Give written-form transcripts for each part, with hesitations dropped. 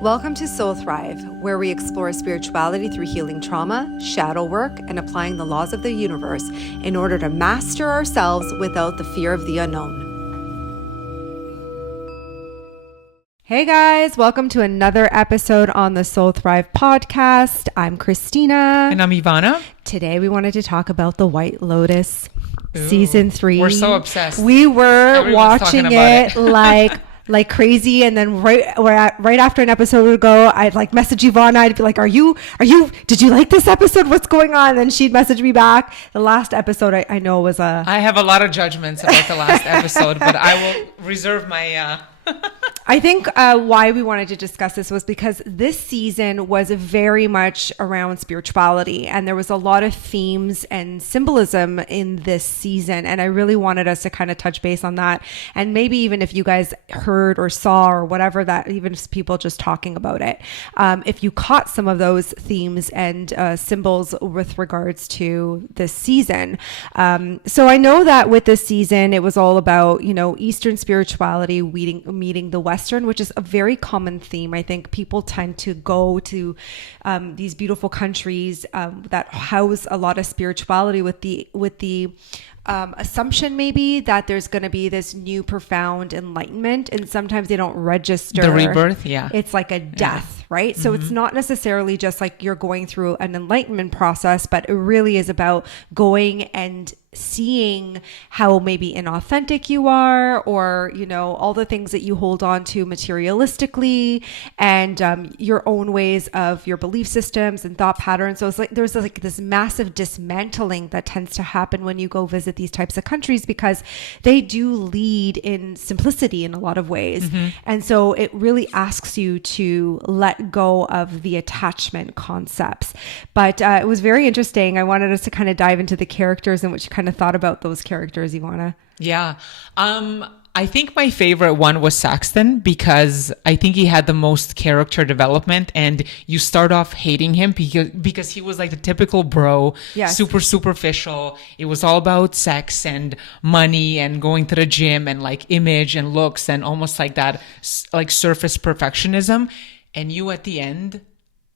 Welcome to Soul Thrive, where we explore spirituality through healing trauma, shadow work, and applying the laws of the universe in order to master ourselves without the fear of the unknown. Hey guys, welcome to another episode on the Soul Thrive podcast. I'm Christina. And I'm Ivana. Today we wanted to talk about the White Lotus season 3. We're so obsessed. We were Everyone's watching it like crazy, and then right after an episode would go, I'd like message Ivana. I'd be like, did you like this episode? What's going on? And then she'd message me back. The last episode I know was I have a lot of judgments about the last episode, but I will reserve my I think why we wanted to discuss this was because this season was very much around spirituality, and there was a lot of themes and symbolism in this season, and I really wanted us to kind of touch base on that, and maybe even if you guys heard or saw or whatever, that even just people just talking about it, if you caught some of those themes and symbols with regards to this season. So I know that with this season it was all about, Eastern spirituality meeting the Western, which is a very common theme. I think people tend to go to these beautiful countries that house a lot of spirituality with the assumption maybe that there's going to be this new profound enlightenment, and sometimes they don't register the rebirth. Yeah, it's like a death, right? So it's not necessarily just like you're going through an enlightenment process, but it really is about going and seeing how maybe inauthentic you are, or all the things that you hold on to materialistically, and your own ways of your belief systems and thought patterns. So it's like there's like this massive dismantling that tends to happen when you go visit these types of countries, because they do lead in simplicity in a lot of ways. And so it really asks you to let go of the attachment concepts. But it was very interesting. I wanted us to kind of dive into the characters and what you kind of thought about those characters, Ivana. Yeah. I think my favorite one was Saxton, because I think he had the most character development, and you start off hating him because he was like the typical bro, yes, super superficial. It was all about sex and money and going to the gym and like image and looks and almost like that, like surface perfectionism. And you at the end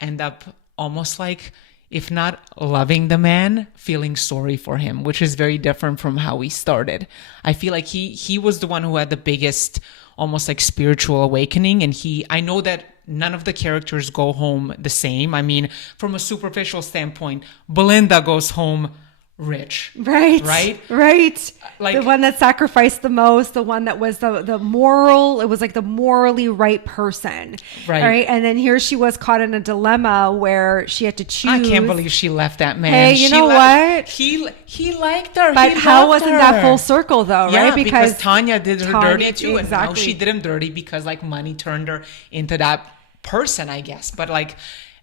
up almost like, if not loving the man, feeling sorry for him, which is very different from how we started. I feel like he was the one who had the biggest, almost like spiritual awakening. And I know that none of the characters go home the same. I mean, from a superficial standpoint, Belinda goes home rich. Right. Like the one that sacrificed the most, the one that was the moral, it was like the morally right person. Right. And then here she was caught in a dilemma where she had to choose. I can't believe she left that man. Hey, you know what? He liked her. But how wasn't that full circle though, right? Yeah, because Tanya did her dirty too. Exactly. And now she did him dirty because like money turned her into that person, I guess. But like,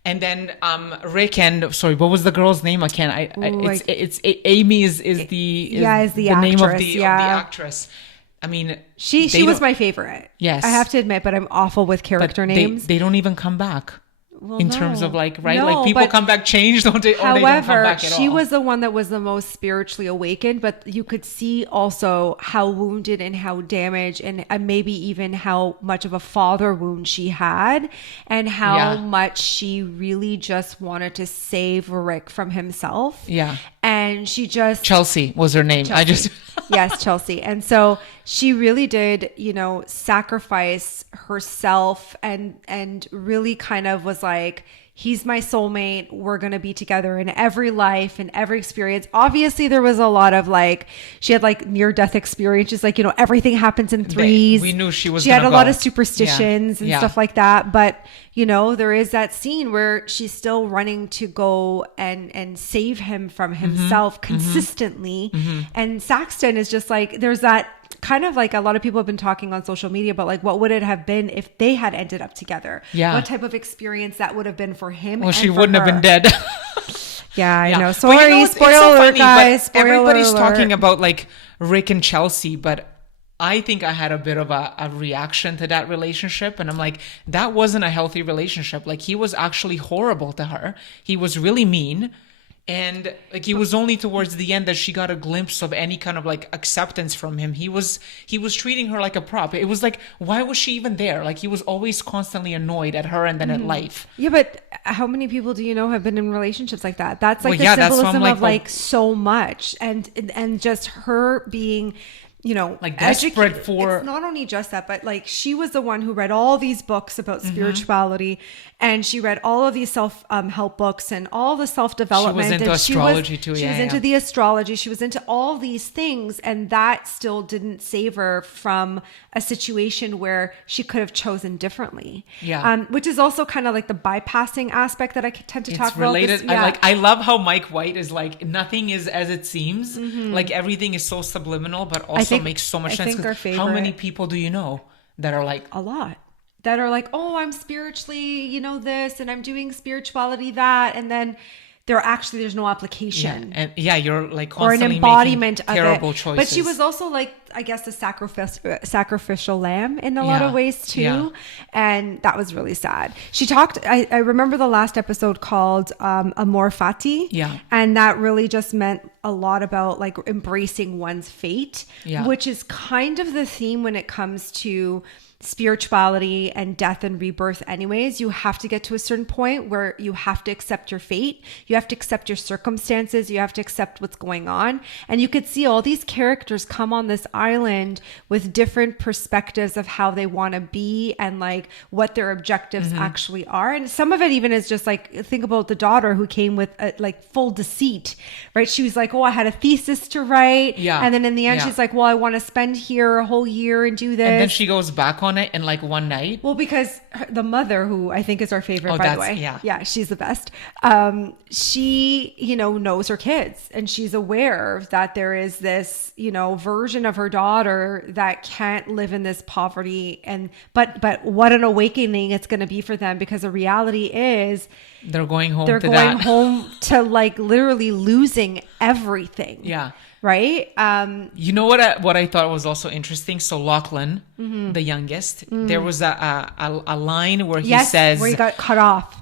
and then Rick and what was the girl's name? It's Amy is the name of the actress. I mean, she was my favorite. Yes, I have to admit, but I'm awful with character names. They don't even come back. Terms of like, right? No, like people come back changed, don't they? However, they don't come back at all. She was the one that was the most spiritually awakened, but you could see also how wounded and how damaged and maybe even how much of a father wound she had, and how much she really just wanted to save Rick from himself. Yeah. And she just... Chelsea was her name. Chelsea. Yes, Chelsea. And so she really did, sacrifice herself and really kind of was like, he's my soulmate. We're going to be together in every life and every experience. Obviously, there was a lot of like, she had like near-death experiences. Like, everything happens in threes. We knew she was She had a lot of superstitions and stuff like that. But, there is that scene where she's still running to go and save him from himself consistently. And Saxton is just like, there's that kind of like, a lot of people have been talking on social media about like, what would it have been if they had ended up together? Yeah. What type of experience that would have been for him? Well, she wouldn't have been dead. Yeah, I know. Sorry, spoiler alert, guys. Everybody's talking about like Rick and Chelsea, but I think I had a bit of a reaction to that relationship. And I'm like, that wasn't a healthy relationship. Like, he was actually horrible to her. He was really mean. And like it was only towards the end that she got a glimpse of any kind of like acceptance from him. He was treating her like a prop. It was like, why was she even there? Like he was always constantly annoyed at her and then at life. Yeah, but how many people do you know have been in relationships like that? That's like Well, the that's what I'm symbolism like, of like so much, and just her being, you know, like desperate for. It's not only just that, but like she was the one who read all these books about spirituality, and she read all of these self help books and all the self development. She was into astrology too. She was into the astrology. She was into all these things, and that still didn't save her from a situation where she could have chosen differently. Yeah. Which is also kind of like the bypassing aspect that I tend to talk about. It's related. I love how Mike White is like, nothing is as it seems. Like everything is so subliminal, but also makes so much sense. How many people do you know that are like a lot that are like, oh, I'm spiritually, you know, this, and I'm doing spirituality that, and then there's no application. And you're like or an constantly embodiment making terrible of it. choices. But she was also like, I guess, a sacrificial lamb in a lot of ways too. Yeah. And that was really sad. She talked, I remember the last episode called Amor Fati. Yeah. And that really just meant a lot about like embracing one's fate, which is kind of the theme when it comes to spirituality and death and rebirth anyways. You have to get to a certain point where you have to accept your fate. You have to accept your circumstances. You have to accept what's going on. And you could see all these characters come on this island with different perspectives of how they want to be and like what their objectives actually are. And some of it even is just like, think about the daughter who came with like full deceit, right? She was like, oh, I had a thesis to write. Yeah. And then in the end, she's like, well, I want to spend here a whole year and do this. And then she goes back on it in like one night. Well, because the mother, who I think is our favorite, by the way. Yeah, she's the best. She, you know, knows her kids, and she's aware that there is this, you know, version of her daughter that can't live in this poverty. And but what an awakening it's going to be for them, because the reality is they're going home to like literally losing everything. Yeah. Right. You know what I thought was also interesting? So Lachlan, the youngest, there was a line where he says, where he got cut off.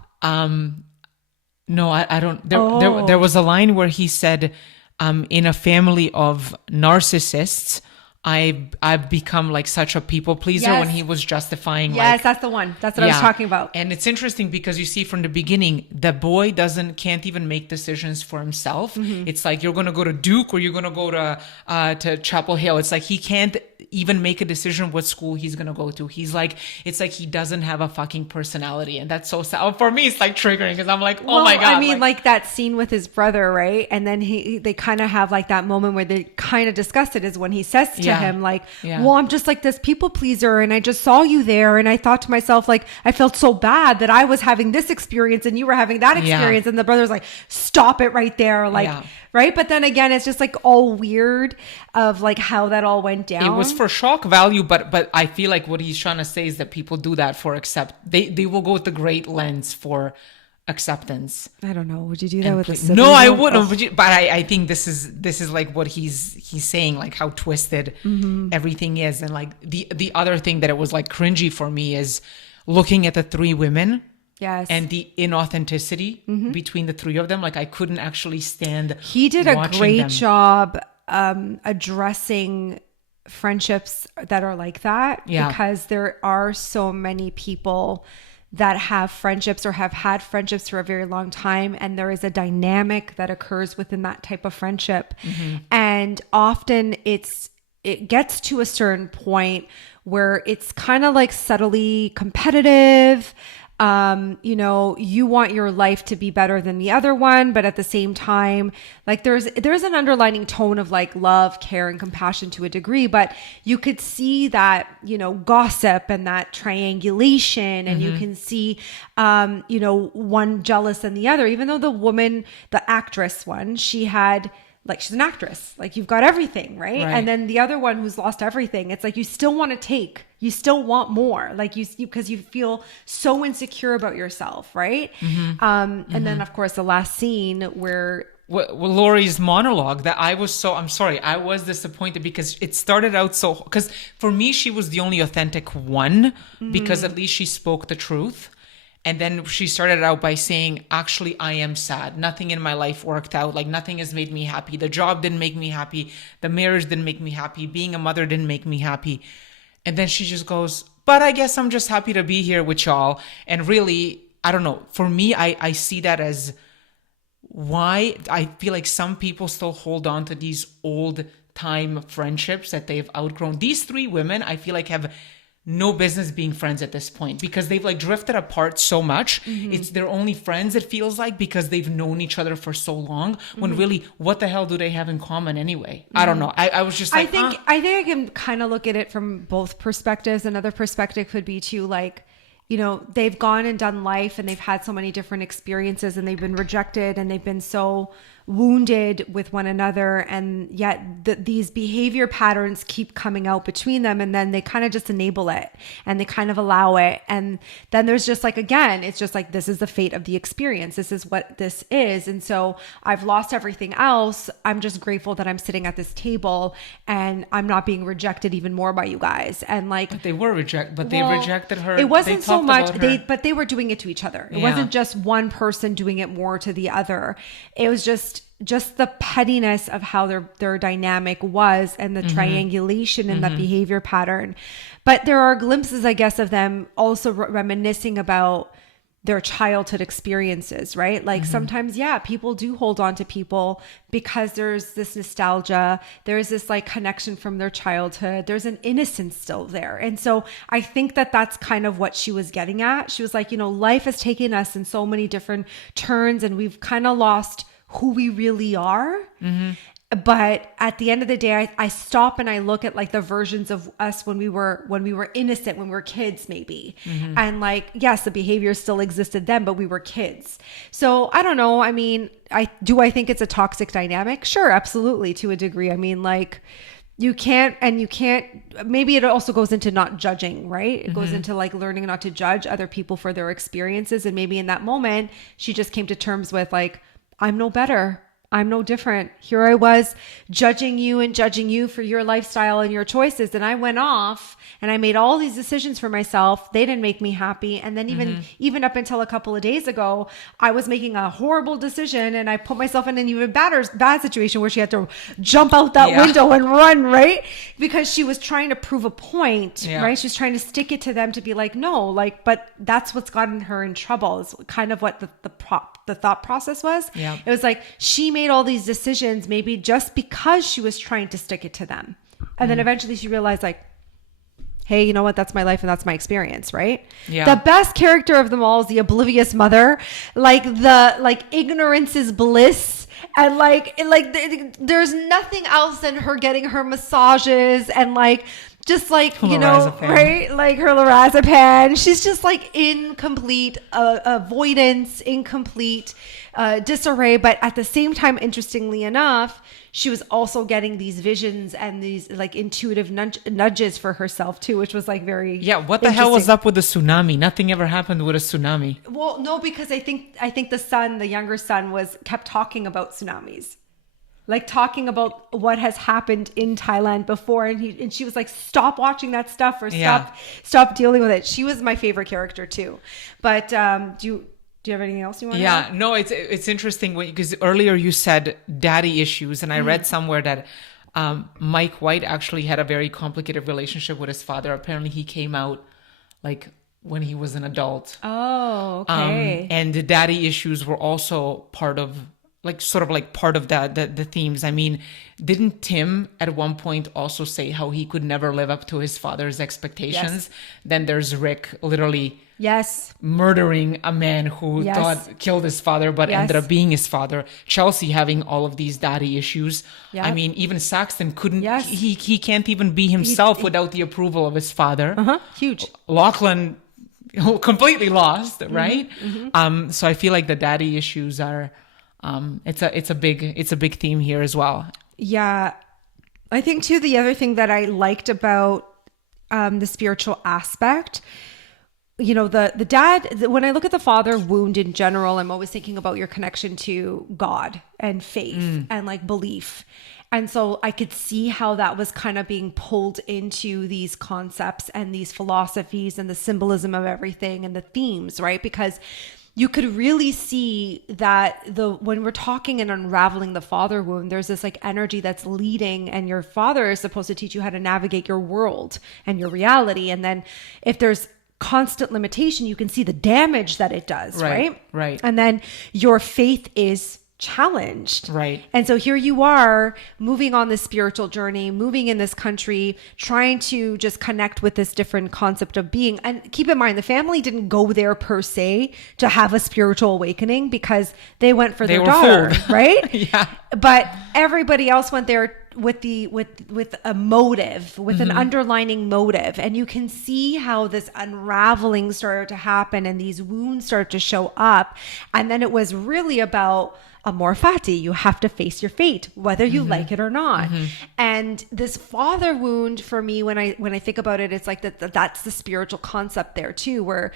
No, I don't. There was a line where he said, in a family of narcissists, I've become like such a people pleaser, when he was justifying. Yes, that's the one. That's what I was talking about. And it's interesting because you see from the beginning, the boy can't even make decisions for himself. It's like, you're going to go to Duke or you're going to go to Chapel Hill. It's like he can't even make a decision what school he's going to go to. He's like, it's like he doesn't have a fucking personality. And that's so sad. For me, it's like triggering because I'm like, oh my God. I mean, like that scene with his brother, right? And then they kind of have like that moment where they kind of discuss it, is when he says to him like, well, I'm just like this people pleaser, and I just saw you there, and I thought to myself, like, I felt so bad that I was having this experience and you were having that experience. And the brother's like, stop it right there. Like, right. But then again, it's just like all weird of like how that all went down. It was for shock value, but I feel like what he's trying to say is that people do that for they will go with the great lens for acceptance. I don't know. Would you do that with a sibling? No, I wouldn't. But I think this is like what he's saying, like how twisted everything is. And like the other thing that it was like cringy for me is looking at the three women. Yes. And the inauthenticity between the three of them. Like I couldn't actually stand. He did a great job addressing friendships that are like that. Yeah. Because there are so many people that have friendships or have had friendships for a very long time, and there is a dynamic that occurs within that type of friendship. And often it gets to a certain point where it's kind of like subtly competitive. You know, you want your life to be better than the other one, but at the same time, like there's an underlining tone of like love, care, and compassion to a degree, but you could see that, you know, gossip and that triangulation, and you can see, you know, one jealous than the other, even though the woman, the actress one, she's an actress, like you've got everything, right? And then the other one who's lost everything, it's like you still want to take, you still want more, like you because you feel so insecure about yourself, right? And then of course the last scene where Laurie's monologue, that I was disappointed because it started out because for me she was the only authentic one, because at least she spoke the truth. And then she started out by saying, actually, I am sad. Nothing in my life worked out. Like nothing has made me happy. The job didn't make me happy. The marriage didn't make me happy. Being a mother didn't make me happy. And then she just goes, but I guess I'm just happy to be here with y'all. And really, I don't know. For me, I see that as why I feel like some people still hold on to these old time friendships that they've outgrown. These three women, I feel like, have no business being friends at this point because they've like drifted apart so much. It's they're only friends, it feels like, because they've known each other for so long, when really, what the hell do they have in common anyway? I don't know. I was just like, I think I can kind of look at it from both perspectives. Another perspective could be to like, you know, they've gone and done life and they've had so many different experiences and they've been rejected and they've been so wounded with one another, and yet these behavior patterns keep coming out between them, and then they kind of just enable it and they kind of allow it. And then there's just like, again, it's just like, this is the fate of the experience. This is what this is. And so I've lost everything else. I'm just grateful that I'm sitting at this table and I'm not being rejected even more by you guys. And like, but they were rejected, but they rejected her. It wasn't so much but they were doing it to each other. It Yeah. wasn't just one person doing it more to the other. It was just the pettiness of how their dynamic was, and the triangulation and the behavior pattern. But there are glimpses, I guess, of them also reminiscing about their childhood experiences, right? Like sometimes, yeah, people do hold on to people because there's this nostalgia. There's this like connection from their childhood. There's an innocence still there. And so I think that that's kind of what she was getting at. She was like, you know, life has taken us in so many different turns and we've kind of lost who we really are. But at the end of the day, I stop and I look at like the versions of us when we were innocent, when we were kids, maybe. And like, yes, the behavior still existed then, but we were kids. So I don't know. I mean, I think it's a toxic dynamic? Sure, absolutely, to a degree. I mean, like, you can't, maybe it also goes into not judging, right? It goes into like learning not to judge other people for their experiences. And maybe in that moment, she just came to terms with like, I'm no better. I'm no different. Here I was judging you for your lifestyle and your choices. And I went off and I made all these decisions for myself. They didn't make me happy. And then even up until a couple of days ago, I was making a horrible decision and I put myself in an even bad situation where she had to jump out that window and run, right? Because she was trying to prove a point, right? She was trying to stick it to them to be like, no, like, but that's what's gotten her in trouble. Is kind of what the thought process was. Yeah. It was like, she made all these decisions maybe just because she was trying to stick it to them. And then eventually she realized like, hey, you know what? That's my life and that's my experience, right? Yeah. The best character of them all is the oblivious mother. Like ignorance is bliss. And there's nothing else than her getting her massages and like, just like, you know, right? Like her lorazepam. She's just like in complete avoidance, incomplete disarray. But at the same time, interestingly enough, she was also getting these visions and these like intuitive nudges for herself too, which was like very what the hell was up with the tsunami? Nothing ever happened with a tsunami. Well, no, because I think the younger son kept talking about tsunamis. Like talking about what has happened in Thailand before. And she was like, stop watching that stuff or stop dealing with it. She was my favorite character too. But do you have anything else you want to add? No, it's interesting because earlier you said daddy issues. And I read somewhere that Mike White actually had a very complicated relationship with his father. Apparently he came out like when he was an adult. Oh, okay. And the daddy issues were also part of the themes. I mean, didn't Tim at one point also say how he could never live up to his father's expectations? Yes. Then there's Rick literally murdering a man who thought killed his father, but ended up being his father. Chelsea having all of these daddy issues. Yep. I mean, even Saxton couldn't, he can't even be himself without the approval of his father. Huge. Lachlan completely lost, right? So I feel like the daddy issues are, it's a big theme here as well. Yeah. I think too, the other thing that I liked about the spiritual aspect, you know, the dad, when I look at the father wound in general, I'm always thinking about your connection to God and faith and like belief. And so I could see how that was kind of being pulled into these concepts and these philosophies and the symbolism of everything and the themes, right? Because you could really see that when we're talking and unraveling the father wound, there's this like energy that's leading, and your father is supposed to teach you how to navigate your world and your reality. And then if there's constant limitation, you can see the damage that it does, right? Right. And then your faith is challenged. Right. And so here you are moving on this spiritual journey, moving in this country, trying to just connect with this different concept of being. And keep in mind, the family didn't go there per se to have a spiritual awakening, because they went for their daughter, right? Yeah. But everybody else went there with a motive, with an underlining motive. And you can see how this unraveling started to happen and these wounds started to show up. And then it was really about Amor Fati. You have to face your fate, whether you like it or not. And this father wound, for me, when I think about it, it's like that's the spiritual concept there too, where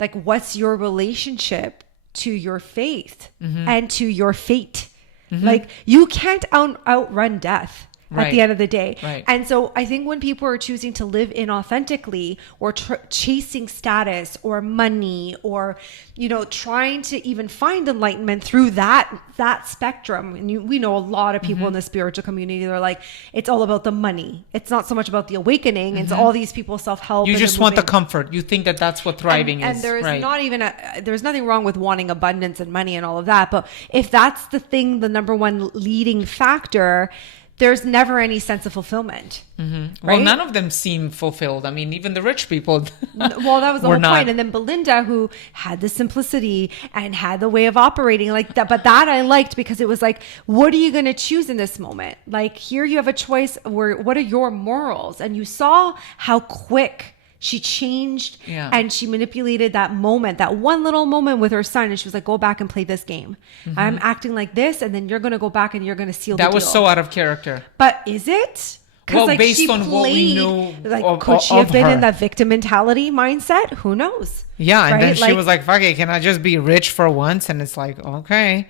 like, what's your relationship to your faith and to your fate? Like, you can't outrun death at the end of the day. Right. And so I think when people are choosing to live inauthentically, or chasing status or money, or, you know, trying to even find enlightenment through that spectrum. And we know a lot of people in the spiritual community, they're like, it's all about the money. It's not so much about the awakening. It's all these people self-help. You just want the comfort. You think that that's what thriving is. And there's not even there's nothing wrong with wanting abundance and money and all of that. But if that's the thing, the number one leading factor, there's never any sense of fulfillment. Right? Well, none of them seem fulfilled. I mean, even the rich people. Well, that was the whole point. And then Belinda, who had the simplicity and had the way of operating like that. But that I liked, because it was like, what are you going to choose in this moment? Like, here you have a choice where, what are your morals? And you saw how quick she changed and she manipulated that moment, that one little moment with her son. And she was like, go back and play this game. I'm acting like this. And then you're going to go back and you're going to seal the deal. That was so out of character. But is it? Well, like, based on what we knew could she have been in that victim mentality mindset? Who knows? Yeah. And then she was like, fuck it, can I just be rich for once? And it's like, okay.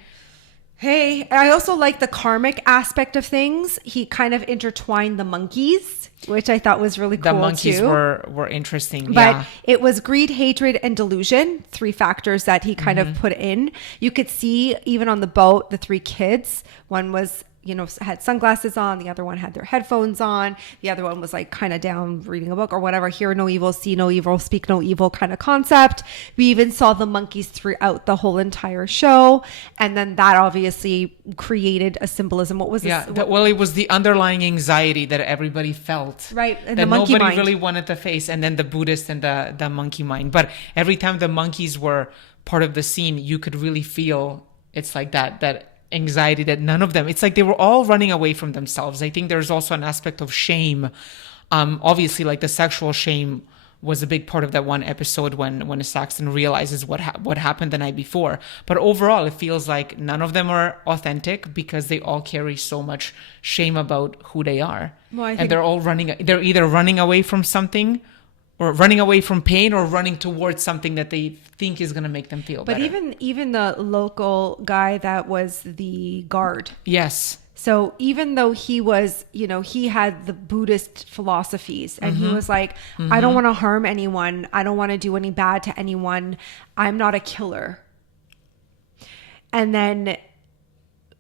Hey, I also like the karmic aspect of things. He kind of intertwined the monkeys, which I thought was really cool too. The monkeys were interesting. But it was greed, hatred, and delusion, 3 factors that he kind of put in. You could see even on the boat, the 3 kids, one was, you know, had sunglasses on, the other one had their headphones on, the other one was like kind of down reading a book or whatever, hear no evil, see no evil, speak no evil kind of concept. We even saw the monkeys throughout the whole entire show. And then that obviously created a symbolism. What was this? Yeah, well, it was the underlying anxiety that everybody felt. Right. And that the monkey nobody mind really wanted to face. And then the Buddhist and the monkey mind. But every time the monkeys were part of the scene, you could really feel it's like that anxiety that none of them, it's like they were all running away from themselves. I think there's also an aspect of shame. Obviously, like the sexual shame was a big part of that one episode when Saxon realizes what happened the night before. But overall, it feels like none of them are authentic, because they all carry so much shame about who they are. Well, and they're either running away from something, or running away from pain, or running towards something that they think is going to make them feel better. But even the local guy that was the guard. Yes. So even though he was, you know, he had the Buddhist philosophies, and he was like, I don't want to harm anyone. I don't want to do any bad to anyone. I'm not a killer. And then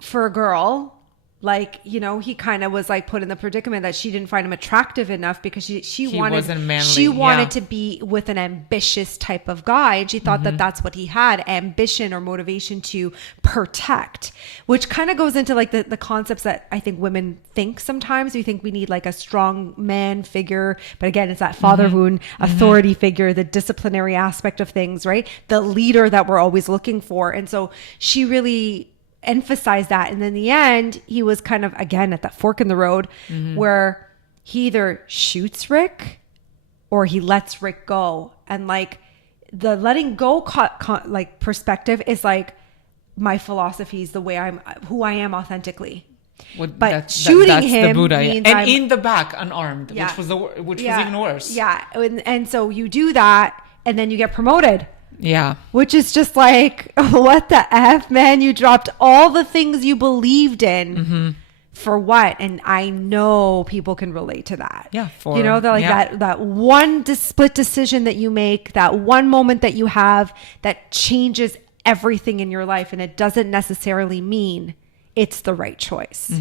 for a girl, like, you know, he kind of was like put in the predicament that she didn't find him attractive enough, because she wanted to be with an ambitious type of guy, and she thought that that's what he had, ambition or motivation to protect, which kind of goes into like the concepts that I think women think sometimes. We think we need like a strong man figure, but again, it's that father wound, authority figure, the disciplinary aspect of things, right? The leader that we're always looking for. And so she really emphasize that. And in the end, he was kind of, again, at that fork in the road where he either shoots Rick or he lets Rick go. And like the letting go like perspective is like my philosophy is the way who I am authentically. But shooting him means and in the back unarmed, which was even worse. Yeah. And so you do that and then you get promoted. Yeah. Which is just like, what the F, man? You dropped all the things you believed in For what? And I know people can relate to that. Yeah. That one split decision that you make, that one moment that you have that changes everything in your life. And it doesn't necessarily mean it's the right choice.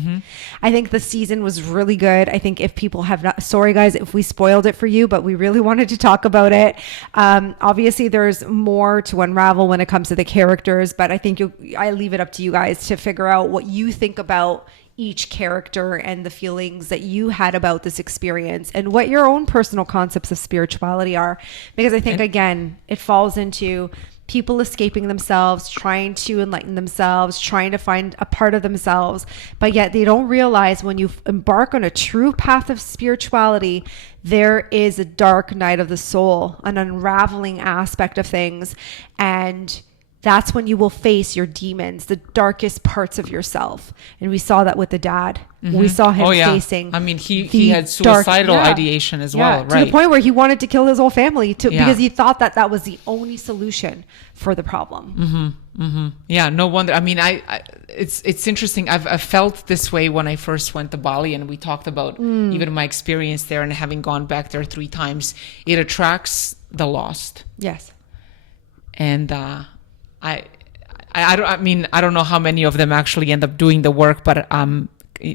I think the season was really good. I think if people have not, sorry guys, if we spoiled it for you, but we really wanted to talk about it. Obviously there's more to unravel when it comes to the characters, but I think I leave it up to you guys to figure out what you think about each character and the feelings that you had about this experience and what your own personal concepts of spirituality are. Because I think, again, it falls into people escaping themselves, trying to enlighten themselves, trying to find a part of themselves, but yet they don't realize when you embark on a true path of spirituality, there is a dark night of the soul, an unraveling aspect of things. And that's when you will face your demons, the darkest parts of yourself. And we saw that with the dad. We saw him facing. I mean, he had suicidal ideation as well, right? To the point where he wanted to kill his whole family because he thought that was the only solution for the problem. Yeah, no wonder. I mean, it's interesting. I've felt this way when I first went to Bali, and we talked about even my experience there and having gone back there 3 times. It attracts the lost. Yes. And I don't know how many of them actually end up doing the work, but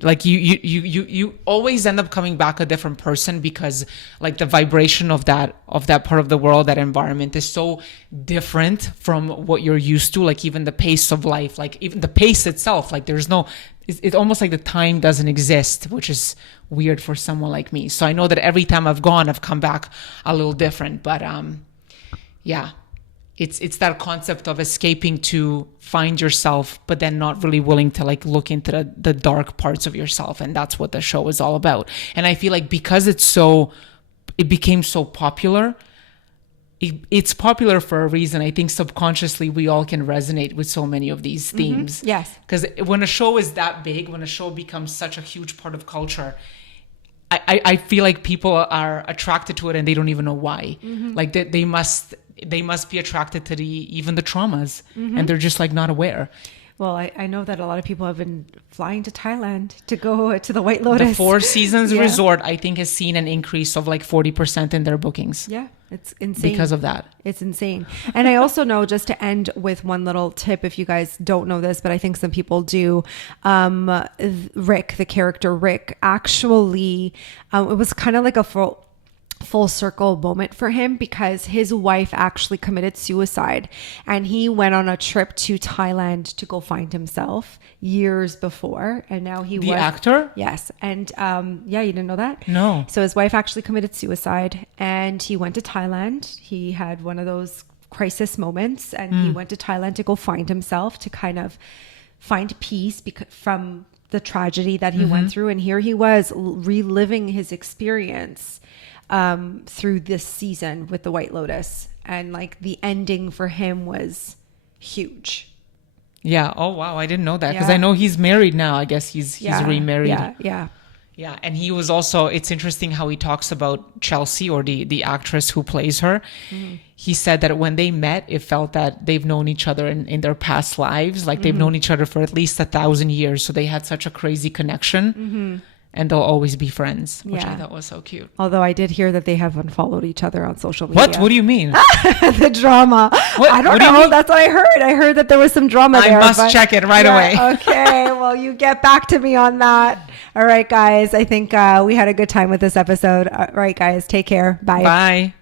like you always end up coming back a different person, because like the vibration of that part of the world, that environment is so different from what you're used to. Like even the pace of life, like even the pace itself, like it's almost like the time doesn't exist, which is weird for someone like me. So I know that every time I've gone, I've come back a little different, but yeah. It's that concept of escaping to find yourself, but then not really willing to like look into the dark parts of yourself. And that's what the show is all about. And I feel like because it became so popular, it's popular for a reason. I think subconsciously we all can resonate with so many of these themes. Yes. Because when a show is that big, when a show becomes such a huge part of culture, I feel like people are attracted to it and they don't even know why. Like they must be attracted to even the traumas, and they're just like not aware. Well, I know that a lot of people have been flying to Thailand to go to the White Lotus. The Four Seasons Resort, I think, has seen an increase of like 40% in their bookings. Yeah, it's insane. Because of that. It's insane. And I also know, just to end with one little tip, if you guys don't know this, but I think some people do, Rick, the character Rick, actually, it was kind of like a full circle moment for him, because his wife actually committed suicide, and he went on a trip to Thailand to go find himself years before, and now the actor. Yes. And you didn't know that? No. So his wife actually committed suicide, and he went to Thailand. He had one of those crisis moments, and he went to Thailand to go find himself, to kind of find peace from the tragedy that he went through. And here he was reliving his experience through this season with the White Lotus, and like the ending for him was huge. Yeah. Oh wow, I didn't know that, because I know he's married now. I guess he's remarried. Yeah. And he was also, it's interesting how he talks about Chelsea, or the actress who plays her. He said that when they met, it felt that they've known each other in their past lives, like they've known each other for at least 1,000 years. So they had such a crazy connection. And they'll always be friends, which I thought was so cute. Although I did hear that they have unfollowed each other on social media. What do you mean? The drama. I don't know. That's what I heard. I heard that there was some drama there. I must check it right away. Okay. Well, you get back to me on that. All right, guys. I think we had a good time with this episode. All right, guys. Take care. Bye. Bye.